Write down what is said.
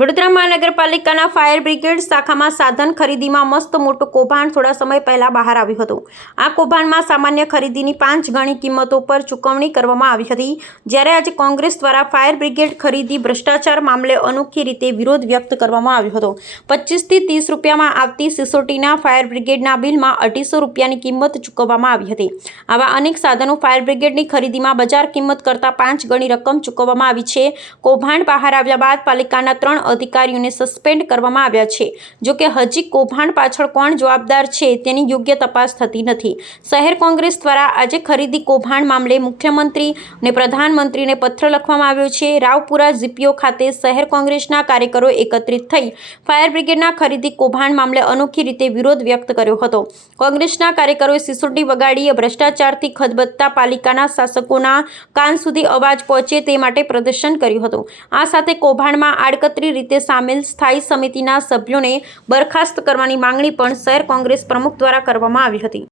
વડોદરા મહાનગરપાલિકાના fire brigade શાખામાં સાધન ખરીદીમાં મસ્ત મોટું કૌભાંડ થોડા સમય પહેલા બહાર આવ્યું હતું. આ કૌભાંડમાં સામાન્ય ખરીદીની પાંચ ગણી કિંમતો પર ચૂકવણી કરવામાં આવી હતી. જ્યારે આજે કોંગ્રેસ દ્વારા ફાયર બ્રિગેડ ખરીદી ભ્રષ્ટાચાર મામલે અનોખી રીતે વિરોધ વ્યક્ત કરવામાં આવ્યો હતો. પચીસથી ત્રીસ રૂપિયામાં આવતી સિસોટીના ફાયર બ્રિગેડના બિલમાં અઢીસો રૂપિયાની કિંમત ચૂકવવામાં આવી હતી. આવા અનેક સાધનો ફાયર બ્રિગેડની ખરીદીમાં બજાર કિંમત કરતાં પાંચ ગણી રકમ ચૂકવવામાં આવી છે. કૌભાંડ બહાર આવ્યા બાદ પાલિકાના ત્રણ અધિકારીઓને સસ્પેન્ડ કરવામાં આવ્યા છે. જો કે હજી કૌભાંડ પાછળ કોણ જવાબદાર છે તેની યોગ્ય તપાસ થતી નથી. શહેર કોંગ્રેસ દ્વારા આજે ખરીદી કૌભાંડ મામલે મુખ્યમંત્રી અને પ્રધાનમંત્રીને પત્ર લખવામાં આવ્યો છે. રાવપુરા જીપીઓ ખાતે શહેર કોંગ્રેસના કાર્યકરો એકત્રિત થઈ ફાયર બ્રિગેડના ખરીદી કૌભાંડ મામલે અનોખી રીતે વિરોધ વ્યક્ત કર્યો હતો. કોંગ્રેસના કાર્યકરોએ સિસોટી વગાડીએ ભ્રષ્ટાચારથી ખદબદતા પાલિકાના શાસકોના કાન સુધી અવાજ પહોંચે તે માટે પ્રદર્શન કર્યું હતું. આ સાથે કૌભાંડમાં આડકતરી રીતે સામેલ સ્થાયી સમિતિના સભ્યોને બરખાસ્ત કરવાની માંગણી પણ શહેર કોંગ્રેસ પ્રમુખ દ્વારા કરવામાં આવી હતી.